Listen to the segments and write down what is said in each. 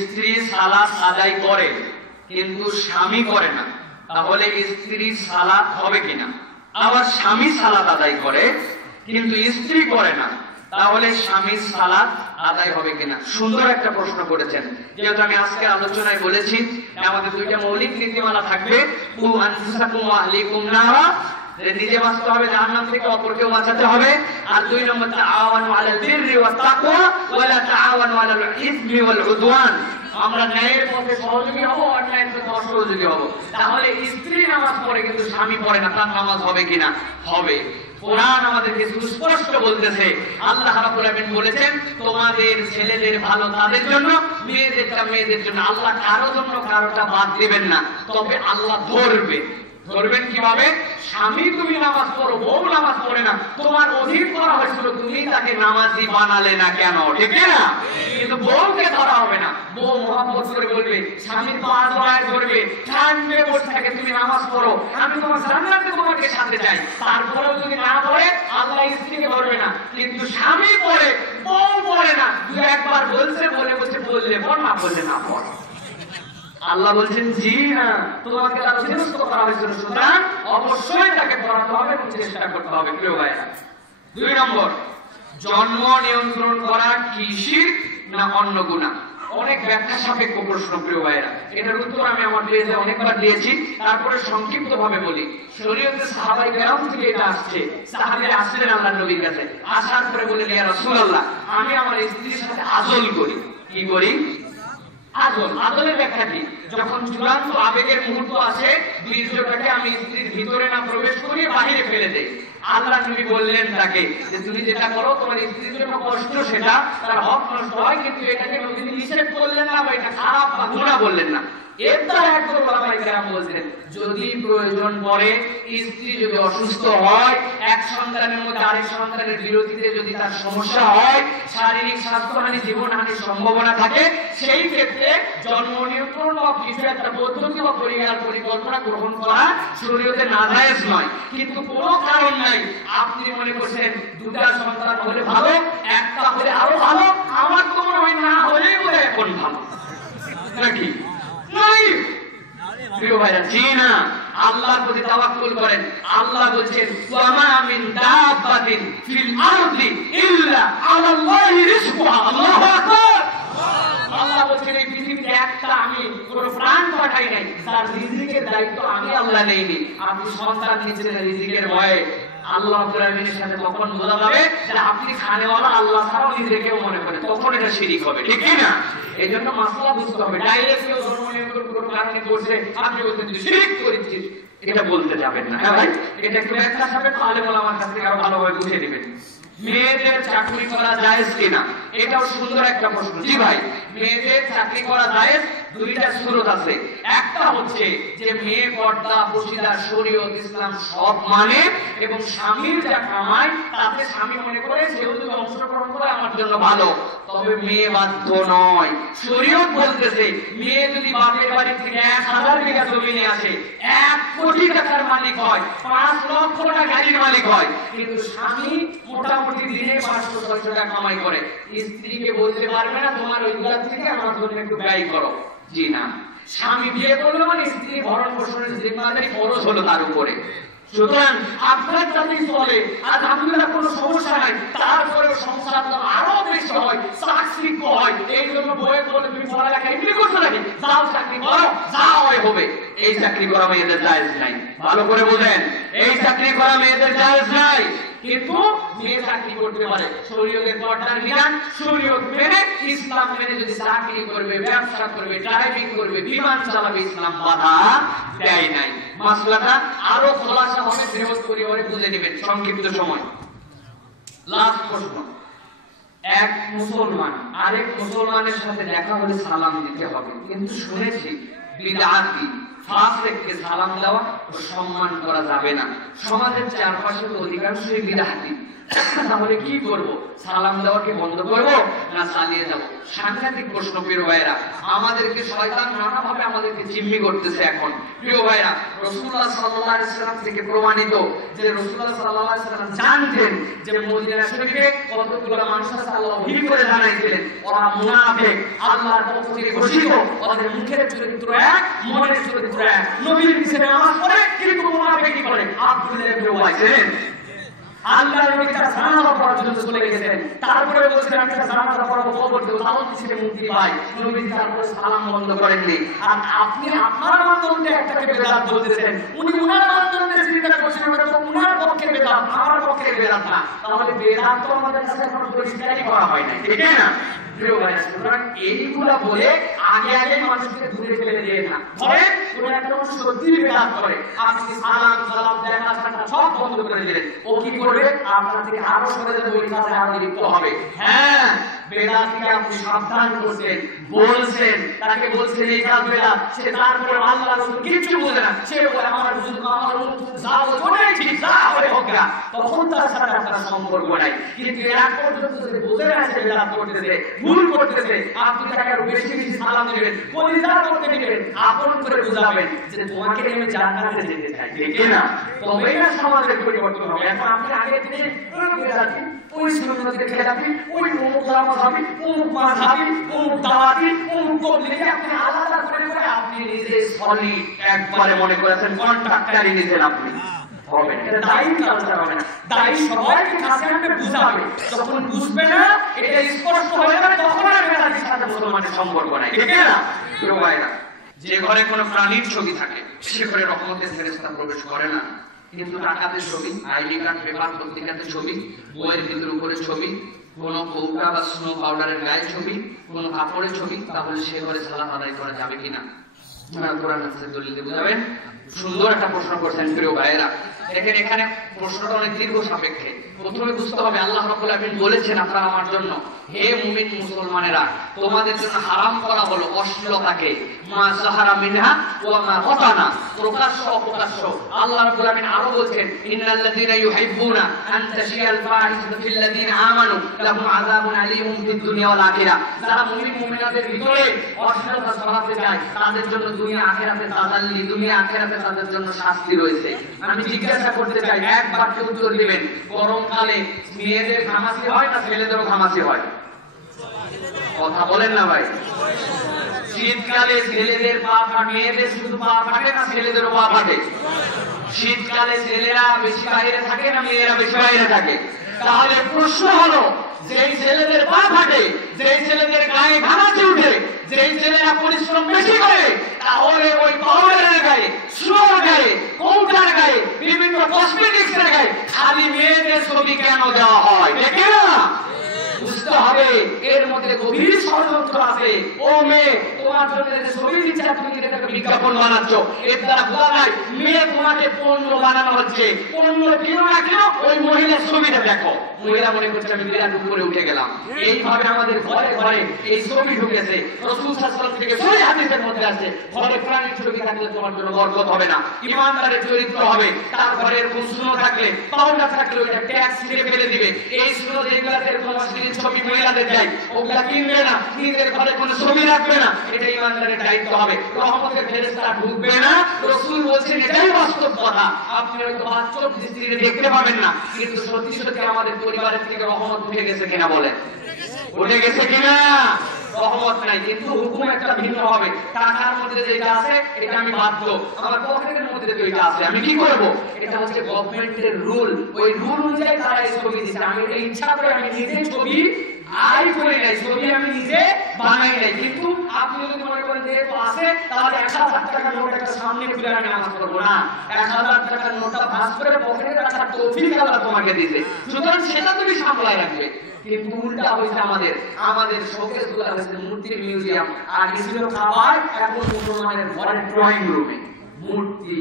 স্ত্রী সালাত আদায় করে কিন্তু স্বামী করে না, তাহলে স্ত্রী সালাত হবে কিনা? আবার স্বামী সালাত আদায় করে কিন্তু স্ত্রী করে না, তাহলে স্বামী সালাত আদায় হবে কিনা? সুন্দর একটা প্রশ্ন করেছেন। যেহেতু আমি আজকে আলোচনায় বলেছি আমাদের দুইটা মৌলিক নীতিমালা থাকবে, কু আনফুসাকুম ওয়া আহলিকুম নারা, নিজে বাঁচতে হবে জাহান্নাম থেকে, অপরকেও বাঁচাতে হবে। আর 2 নম্বর তাআওয়ানু আলাল বিররি ওয়াত তাকওয়া ওয়া লা তাআওয়ানু আলাল ইসমি ওয়াল উদওয়ান, আমরা ন্যায়ের পথে সহযোগী হব, অন্যায়ের পথে অসহযোগী হব। তাহলে স্ত্রী নামাজ পড়ে কিন্তু স্বামী পড়ে না, তার নামাজ হবে কিনা? হবে। কোরআন আমাদেরকে সুস্পষ্ট বলতেছে, আল্লাহ রাব্বুল আলামিন বলেছেন তোমাদের ছেলেদের ভালো তাদের জন্য, মেয়েদেরটা মেয়েদের জন্য। আল্লাহ কারো জন্য কারোটা বাদ দিবেন না, তবে আল্লাহ ধরবেন কিভাবে? স্বামী তুমি নামাজ পড়ো, বউ নামাজ পড়ে না, তোমার অধীন করা হয়েছিল, তুমি তাকে নামাজি বানালে না কেন? ঠিক না? কিন্তু বউকে ধরা হবে না। বউ মহব্বত করে বলবে, স্বামীর পা জড়ায় ধরবে, ঠান্ডে বসে থাকে, তুমি নামাজ পড়ো, আমি তোমার জান্নাতে তোমাকে সাথে চাই। তারপরেও যদি না পড়ে আল্লাহ স্ত্রীকে ধরবে না। কিন্তু স্বামী পড়ে, বউ পড়ে না, তুই একবার বলছে বলে বললে পড়, না বললে না পড়। আল্লাহ বলছেন জি না, তোমাকে তার অধীনস্থ করা হয়েছিল, সুতরাং অবশ্যই তাকে পড়াতে হবে এবং চেষ্টা করতে হবে। প্রিয় ভাইরা, 2 নম্বর, জন্ম নিয়ন্ত্রণ করা কি শিরক না অন্য গুনাহ? অনেক ব্যাখ্যা সাপেক্ষ প্রশ্ন প্রিয় ভাইরা, এটার উত্তর আমি আমার পেজে অনেকবার দিয়েছি, তারপরে সংক্ষিপ্ত ভাবে বলি। শরীয়তে সাহাবায়ে কেরাম থেকে এটা আসছে। সাহাবীরা আসলেন আল্লাহর নবীর কাছে, আসার পরে বললেন ইয়া রাসূলুল্লাহ, আমি আমার স্ত্রীর সাথে আজল করি। কি করি? আদলের ব্যাখ্যা কি? যখন চূড়ান্ত আবেগের মুহূর্ত আসে, বীর্যটাকে আমি স্ত্রীর ভিতরে না প্রবেশ করিয়ে বাহিরে ফেলে দেই। আল্লাহ নবী বললেন তাকে যে তুমি যেটা করো তোমার স্ত্রীর জন্য কষ্ট, সেটা তার হক নষ্ট হয়, কিন্তু এটাকে নবী নিষেধ করলেন না বা এটা খারাপ বা গুনাহ বললেন না। এর দ্বারা একজন ওলামায়ে কেরাম বলছেন যদি প্রয়োজন পড়ে, স্ত্রী যদি অসুস্থ হয়, এক সন্তানের মধ্যে আরেক সন্তানের বিরতিতে যদি তার সমস্যা হয়, শারীরিক স্বাস্থ্যহানি, জীবনহানির সম্ভাবনা থাকে, সেই ক্ষেত্রে জন্ম নিয়ন্ত্রণ বা কিছু একটা পদ্ধতি বা পরিকল্পনা গ্রহণ করা শরীয়তে নাজায়েজ নয়। কিন্তু কোনো কারণ নাই, আপনি মনে করছেন 2টা সন্তান হলে ভালো, একটা হলে আরো ভালো, আমার তো মনে হয় না হলেই বলে এখন ভালো, নাকি? নাই প্রিয় ভাইরা, জি না। আল্লাহর প্রতি তাওয়াক্কুল করেন। আল্লাহ বলছেন ওয়া মা মিন দাব্বাতিন ফিল আরদি ইল্লা আলাল্লাহি রিজকুহা। আল্লাহু আকবার। আল্লাহ বলছেন এই পৃথিবীতে একটা আমি কোনো প্রাণ পাঠাই নাই যার রিজিকের দায়িত্ব আমি আল্লাহ নেইনি। আপনি সন্তান নিচ্ছেন রিজিকের ভয়ে, আল্লাহ রাব্বুল আলামিনের সাথে তখন বোঝা যাবে যে আপনি খানেওয়ালা আল্লাহ ছাড়াও নিজেকেও মনে করেন, তখন এটা শিরিক হবে। ঠিক কি না? এই জন্য মাসলা বুঝতে হবে। ডাইরেক্ট কেউ জন্ম নিয়ন্ত্রণ কোনো কারণে করছে, আপনি বলছেন তুই শিরিক করেছিস, এটা বলতে যাবেন না। হ্যাঁ ভাই, এটা একটু ব্যাখ্যা সাপেক্ষ, আলেম ওলামার কাছ থেকে আরো ভালোভাবে বুঝিয়ে দিবেন। মেয়েদের চাকরি করা জায়েজ কিনা, এটাও সুন্দর একটা প্রশ্ন। জি ভাই, মেয়েদের চাকরি করা জায়েজ। 2টা সুরত আছে। একটা হচ্ছে যে মেয়ে পর্দা, পর্দা, শরীয়ত, ইসলাম সব মানে, এবং স্বামীর যা কামায় তাতে স্বামী মনে করে সেও যদি অংশগ্রহণ করে আমার জন্য ভালো, তবে মেয়ে বাধ্য নয়। শরীয়ত বলতেছে মেয়ে যদি বাপের বাড়ি থেকে 1000 বিঘা জমি নিয়ে আসে, 1 কোটি টাকার মালিক হয়, 5 লক্ষ টাকা গাড়ির মালিক হয়, কিন্তু স্বামী মোটামুটি দিনে 500-600 টাকা কামাই করে, স্ত্রীকে বলতে পারবে না তোমার ওইগুলা থেকে আমার জন্য একটু ব্যয় করো। জি না। স্বামী বিয়ে করলো মানে স্ত্রী ভরণ পোষণের জিম্মাদারি ফরজ হলো তার উপরে। সুতরাং আপনার যদি চলে আলহামদুলিল্লাহ কোনো সমস্যা নাই, তারপরেও সংসার আরো বেশি হয়, চাকরি হয়। এই জন্য বইয়ে বলে তুমি পড়ালেখা এমনি করছো নাকি, যাও চাকরি করো, যাও হবে। এই চাকরি করা মেয়েদের জায়েজ নাই। ভালো করে বুঝেন, এই চাকরি করা মেয়েদের জায়েজ নাই। কিন্তু মেয়ে চাকরি করতে পারে শরীয়তের পর্দার বিধান, শরীয়ত মেনে, ইসলাম মেনে যদি চাকরি করবে, ব্যবসা করবে, ড্রাইভিং করবে, বিমান চালাবে, ইসলাম বাধা দেয় নাই। মাসলাটা আরো খোলাসা হবে, বৃহৎ পরিবারে বুঝে নেবেন সংক্ষিপ্ত সময়। লাস্ট প্রশ্ন, এক মুসলমান আরেক মুসলমানের সাথে দেখা হলে সালাম দিতে হবে, কিন্তু শুনেছি বিদআতি ফাসিককে সালাম দেওয়া ও সম্মান করা যাবে না। সমাজের চারপাশে তো অধিকাংশই বিদআতি, তাহলে কি করব? সালাম দেওয়া কি বন্ধ করব না চালিয়ে যাব? সাংঘাতিক প্রশ্ন প্রিয় ভাইরা। আমাদেরকে শয়তান নানাভাবে আমাদেরকে জিম্মি করতেছে এখন। প্রিয় ভাইরা, রাসূলুল্লাহ সাল্লাল্লাহু আলাইহি ওয়াসাল্লাম থেকে প্রমাণিত যে রাসূলুল্লাহ সাল্লাল্লাহু আলাইহি ওয়াসাল্লাম জানতেন যে মদিনা শরীফে কতগুলো মানুষ আছে, আল্লাহ ওহী করে জানাইছিলেন ওরা মুনাফিক, আল্লাহর পক্ষ থেকে ঘোষিত, ওদের মুখের চরিত্র এক, মনের চরিত্র এক, নবীর পিছনে নামাজ পড়ে কিন্তু মুনাফিকি করে। আব্দুল্লাহ ইবনে উবাই ছিলেন, আল্লাহর নবী তার জানাজা পর্যন্ত চলে গেছেন, তারপরে বলছেন আমি তার জানাজা পড়াবো, কবর দেব, তাও থেকে মুক্তি পাই। নবী তারপরে সালাম বন্ধ করেননি। আর আপনি আপনার মাধ্যমে একটাকে বেদাত বলতেছেন, উনি উনার মাধ্যমে চিন্তা করছেন ওটা তো উনার পক্ষে বেদাত, আমার পক্ষে বেদাত না। তাহলে বেদাত তো আমাদের কাছে এখন পরিষ্কারই করা হয় না, ঠিক না? প্রিয় ভাই, সুতরাং এইগুলা বলে আগে আগে মানুষকে দূরে ফেলে দিয়ে না। ধরেন কোন একটা মানুষ সত্যি বেদাত করে, আপনি সালাম দেখা ছাড়া সব বন্ধ করে দিলেন, ও কি করবে? আপনার থেকে আরো সরে যাবে, ওই কাজে আরো লিপ্ত হবে। হ্যাঁ, বেদাতকে আপনি সাবধান করছেন, বলছেন, তাকে বলছেন এই কাজ বেদাত, সে তারপরে আল্লাহ রাসূল কিছু বলে না, সে বলে আমার হুজুর আমার যা বলে ঠিক যা হবে হোক না, তখন তার সাথে আপনার সম্পর্ক নাই। কিন্তু এর আগ পর্যন্ত যদি বোঝে না সে বেদাত করতেছে, ভুল করতেছে, আপনি তাকে আরো বেশি বেশি সালাম দিবেন, কলিজা করতে দিবেন, আপন করে বুঝাবেন যে তোমাকে আমি জান্নাতে যেতে চাই, ঠিক না? তবেই না সমাজের পরিবর্তন হবে। এখন আপনি আগে থেকে বেদাতি, ওই সুন্নতের খেলাফি, ওই অমুক মাযহাবি, অমুক মাযহাবি, অমুক দাওয়াতি, অমুক কবলিকে আপনি আলাদা করে করে আপনি নিজে সলিড একবারে মনে করেছেন কন্ট্রাক্টরি নিজের আপনি হবে না। এটা দায়ী কালচার হবে না। দায়ী সবাইকে কাছে আনবে, বুঝাবে, যখন বুঝবে না এটা স্পষ্ট হয়ে যাবে, তখন আর বেদাতির সাথে মুসলমানের সম্পর্ক নাই, ঠিক না? প্রিয় ভাইরা, যে ঘরে কোনো প্রাণীর ছবি থাকে সে ঘরে রহমতের ফেরেশতা প্রবেশ করে না। কিন্তু টাকাতে ছবি, আইডি কার্ড, পেপার, পত্রিকাতে ছবি, বইয়ের ভিতর উপরে ছবি, কোন কৌটা বা স্নো পাউডারের গায়ে ছবি, কোন কাপড়ের ছবি, তাহলে সে ঘরে সালাত আদায় করা যাবে কিনা? কোরআন হাদিসের দলিল দিয়ে বুঝাবেন। সুন্দর একটা প্রশ্ন করছেন প্রিয় ভাইয়েরা। দেখেন এখানে প্রশ্নটা অনেক দীর্ঘ সাপেক্ষে। প্রথমে বুঝতে হবে আল্লাহ রাব্বুল আলামিন বলেছেন আপনারা আমার জন্য, হে মুমিন মুসলমানেরা, তোমাদের জন্য হারাম করা হলো অশ্লীলতাকে, মা যাহারা মিনহা ওয়া মা বাতানা, প্রকাশ্য অপ্রকাশ্য। আল্লাহ রাব্বুল আলামিন আরো বলেছেন ইন্নাল্লাযীনা ইউহিব্বুনা আন তাশিয়াল ফাহিশাতু ফিল্লাযীনা আমানু লাহুম আযাবুন আলীমুন ফিদ দুনিয়া ওয়াল আখিরাহ। যারা মুমিন মুমিনাদের ভিতরে অশ্লীলতা ছড়াতে চায় তাদের জন্য দুনিয়া আখিরাতে তাজাল্লি, দুনিয়া আখিরাতে তাদের জন্য শাস্তি রয়েছে। আমি জিজ্ঞাসা করতে চাই, এক বাক্যে উত্তর দিবেন, গরমকালে মেয়েদের ঘামাচি হয় না ছেলেদেরও ঘামাচি হয়? কথা বলেন না ভাই। শীতকালে ছেলেদের পা ফাটে, মেয়েদের শুধু পা ফাটে না ছেলেদেরও পা ফাটে? শীতকালে ছেলেরা বেশি বাইরে থাকে না মেয়েরা বেশি বাইরে থাকে? তাহলে প্রশ্ন হলো, যেই ছেলেদের পা ফাটে, যেই ছেলেদের গায়ে ঘামাচি উঠে, যেই ছেলেরা পরিশ্রম বেশি করে, তাহলে ওই পাউডারের গায়ে, স্নোর গায়ে, কৌটার গায়ে, বিভিন্ন কসমেটিক্সের গায়ে খালি মেয়েদের ছবি কেন দেওয়া হয়? দেখে না? বুঝতে হবে এর মধ্যে গভীর ষড়যন্ত্র আছে। ও মেয়ে, তোমার জন্য যে ছবি দিচ্ছে তুমি এটাকে বিজ্ঞাপন বানাচ্ছ, এর দ্বারা বোঝা যায় মেয়ে তোমাকে পণ্য বানানো হচ্ছে। পণ্য কিনো না কিনো ওই মহিলার ছবিটা দেখো, মহিলা মনে করছে আমি বিরাট উপরে উঠে গেলাম। এইভাবে আমাদের ঘরে ঘরে এই ছবি ঢুকেছে। রাসূল সাল্লাল্লাহু আলাইহি ওয়াসাল্লাম থেকে সহিহ হাদিসের মধ্যে আছে, ঘরে প্রাণীর ছবি থাকলে তোমার জন্য বরকত হবে না, ঈমানদারের চরিত্র হবে। তারপরে এরকম সুন্নাহ থাকলে, পাউডার থাকলে ওইটা ট্যাক্স ছিঁড়ে ফেলে দিবে। এই সুন্নাহ যেগুলাতে এরকম ছবি মহিলাদের দেয়, ওগুলা কিনবে না, নিজের ঘরে কোনো ছবি রাখবে না, এটা ঈমানদারের দায়িত্ব হবে। রহমতের ফেরেশতা ঢুকবে না। রাসূল বলেছেন এটাই বাস্তব কথা। আপনি হয়তো বাস্তব দৃষ্টিতে দেখতে পাবেন না, কিন্তু সত্যি সত্যি আমাদের পরিবারের থেকে রহমত উঠে গেছে কিনা বলেন? উঠে গেছে কিনা? রহমত নাই, কিন্তু হুকুম একটা ভিন্ন হবে। টাকার মধ্যে যেটা আছে এটা আমি বাধ্য, আমার পকেটের মধ্যে যেটা আছে আমি কি করব? এটা হচ্ছে গভর্নমেন্টের রুল। ওই রুল অনুযায়ী তারা এই ছবি দিচ্ছে। আমি এটা ইচ্ছা করে আমি নিজে ছবি আই করে নাই, ছবি আমি নিজে বানাই নাই। কিন্তু আপনি যদি মনে করেন যে তো আছে, তাহলে 1000 টাকার নোট একটা সামনে খুলে আমি নামাজ পড়বো না। 1000 টাকার নোটটা ভাঁজ করে পকেটে রাখার তৌফিক আল্লাহ তোমাকে দিয়েছে, সুতরাং সেটা তুমি সামলায় রাখবে। কিন্তু উল্টা হয়েছে আমাদের শোকেস গুলা হয়েছে মূর্তির মিউজিয়াম, আর ছিল খাবার এখন মুসলমানের ঘরের ড্রয়িং রুমে। মূর্তি,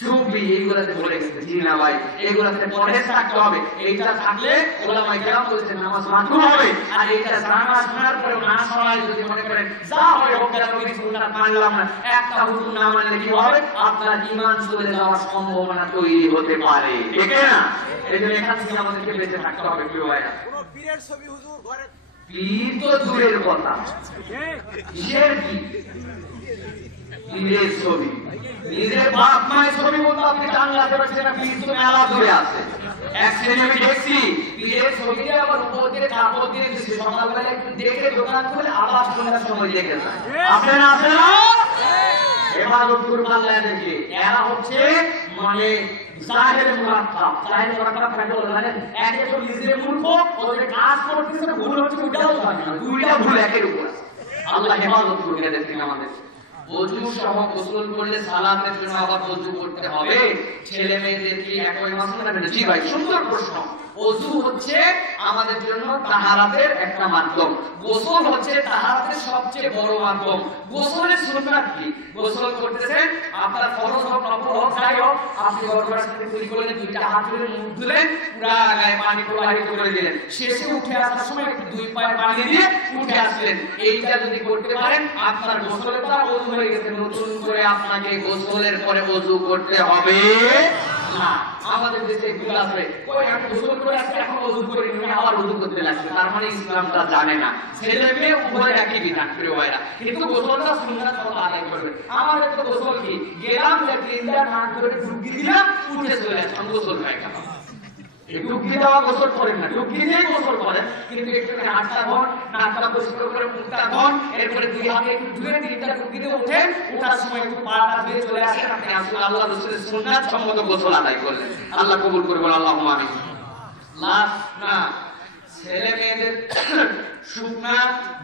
ছবি, এইগুলাতে ভরে গেছে। জি না ভাই, এগুলাতে পরহেজ থাকতে হবে। এইটা থাকলে ওলামায়ে কেরাম বলেছেন নামাজ মাকরুহ হবে। আর এইটা জানা শোনার পরেও না শোনায় যদি মনে করেন যা হয় হোক, নবীর সুন্নাত মানলাম না, একটা হুকুম না মানলে কি হবে? আপনার ঈমান চলে যাওয়ার সম্ভাবনা তৈরি হতে পারে, ঠিক না? এইজন্য এখান থেকে আমাদেরকে বেঁচে থাকতে হবে প্রিয় ভাইরা। কোন পীরের ছবি হুজুর ঘরে, পীর তো দূরের কথা, কিসের কি পীরের ছবি, নিজের বাপ মায়ের ছবি বলতে আপনি টাঙ্গাতে পারছেন না, পীর তো মেলা দূরে আছে। এক শ্রেণী আমি দেখছি পীরের ছবিটা আবার উপর দিয়ে কাপড় দিয়ে দিচ্ছে, সকালবেলা একটু দেখে দোকান খুলে আবার সন্ধ্যার সময় দেখে যায়। আছে না, আছে না? এবাদত কুরবান দেখে এরা হচ্ছে মানে জাহের মুরাক্কাব। জাহের মুরাক্কাব কাকে বলে জানেন? একে তো নিজের মূর্খ, ওদের কাজ করতেছে ভুল হচ্ছে, ওইটাও জানে না, দুইটা ভুল একের উপর। আল্লাহ হেফাজত করবে দেখেন আমাদের। ওযু সহ গোসল করলে সালাতের জন্য আবার ওযু করতে হবে। ছেলে মেয়েদের কি একই মাসলা না? জি ভাই, সুন্দর প্রশ্ন। ওযু হচ্ছে আমাদের জন্য তাহারাতের একটা মাধ্যম, গোসল হচ্ছে তাহারাতের সবচেয়ে বড় মাধ্যম। গোসলের সুন্নাত কি? গোসল করতেছেন, আপনার ফরজ হোক নফল হোক যাই হোক, আপনি গর্ভের সাথে কুলি করলেন, দুইটা হাত ধরে মুখ ধুলেন, পুরা গায়ে পানি প্রবাহিত করে দিলেন, শেষে উঠে আসার সময় একটু দুই পায়ে পানি দিয়ে উঠে আসলেন। এইটা যদি করতে পারেন আপনার গোসলের দ্বারা ওযু হয়ে গেছে। নতুন করে আপনাকে গোসলের পরে ওযু করতে হবে না। আমাদের দেশে ভুল আছে, কই আমি গোসল করে আসছি এখন ওযু করি নি, আবার ওযু করতে লাগছে। তার মানে ইসলামটা জানে না। ছেলে মেয়ে উভয় একই বিধান প্রিয় ভাইরা, কিন্তু গোসলটা সুন্নাত মতো আদায় করবে। আমাদের তো গোসল কি, গেলাম লেট্রিনটা নাক ধরে ডুবকি দিলাম, উঠে চলে আসলাম, গোসল হয়ে গেল। ডুবকি দেওয়া গোসল করেন না, ডুবকি দিয়ে গোসল করেন, কিন্তু একটু হাতটা ধন, নাকটা পরিষ্কার করে, মুখটা ধন, এরপরে দুই হাতে একটু ধুয়ে তিনটা ডুবকি দিয়ে ওঠেন, ওঠার সময় একটু পাটা ধুয়ে চলে আসেন, আপনি আসলে আল্লাহ রাসূলের সুন্নাত সম্মত গোসল আদায় করলেন। আল্লাহ কবুল করবে, আল্লাহুম্মা আমিন। লাস্ট না, ছেলে মেয়েদের শুকনা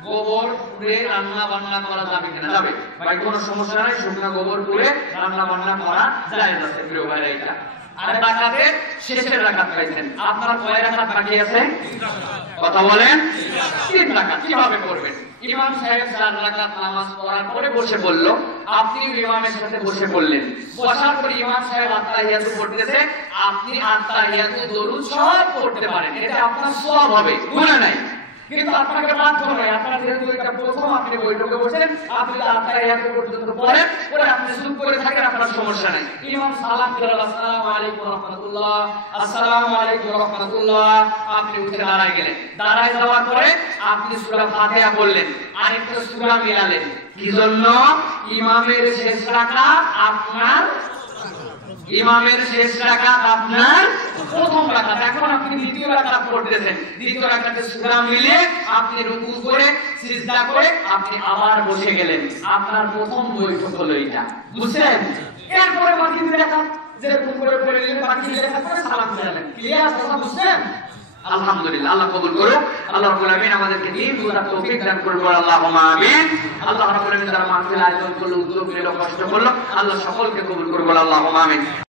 গোবর পুড়ে রান্না বান্না করা যাবে কিনা? যাবে ভাই, কোনো সমস্যা নাই, শুকনা গোবর পুড়ে রান্না বান্না করা জায়েজ আছে প্রিয় ভাইরা। এটা আর রাকাতে শেষের রাকাত পাইছেন, আপনার কয় রাকাত বাকি আছে? কথা বলেন। 3 রাকাত। কিভাবে করবেন? ইমাম সাহেব 4 রাকাত নামাজ পড়ার পরে বসে পড়ল, আপনি ইমামের সাথে বসে পড়লেন। বসার পরে ইমাম সাহেব আত্তাহিয়াতু পড়তেছে, আপনি আত্তাহিয়াতু দরুদ সব পড়তে পারেন, এটা আপনার সওয়াব হবে, গুনাহ নাই। কিন্তু আপনাকে বাধ্য নয়, আপনার যেহেতু এটা প্রথম আপনি বৈঠকে বসেন, আপনি আত্তাহিয়াতু পর্যন্ত পড়েন, পরে আপনি চুপ করে থাকেন, আপনার সমস্যা নাই। ইমাম সালাম দিলেন, আসসালামু আলাইকুম ওয়া রাহমাতুল্লাহ, আসসালামু আলাইকুম ওয়া রাহমাতুল্লাহ, আপনি উঠে দাঁড়ায় গেলেন। দাঁড়ায় যাওয়ার পরে আপনি সূরা ফাতিহা পড়লেন, আরেকটা সূরা মিলালেন। কি জন্য? ইমামের শেষ রাকাত আপনার, ইমামের শেষ রাকাত আপনার প্রথম রাকাত। এখন আপনি দ্বিতীয় রাকাত পড়তেছেন, দ্বিতীয় রাকাতে সূরা মিলিয়ে আপনি রুকু করে সিজদা করে আপনি আবার বসে গেলেন। আপনার প্রথম বৈঠক হলো এটা, বুঝছেন? এরপরে বাকি 2 রাকাত যেরকম করে পড়ে নিলেন, বাকি 2 রাকাত করে সালাম ফেরালেন। ক্লিয়ার কথা, বুঝছেন? আলহামদুলিল্লাহ, আল্লাহ কবুল করুক। আল্লাহ রাব্বুল আমিন আমাদেরকে দ্বীন বুঝার তৌফিক দান করুন, আল্লাহুম্মা আমিন। আল্লাহ রাব্বুল আমিন যারা মাহফিল আয়োজন করলো, উদ্যোগ নিল, কষ্ট করলো, আল্লাহ সকলকে কবুল করুন, আল্লাহুম্মা আমিন।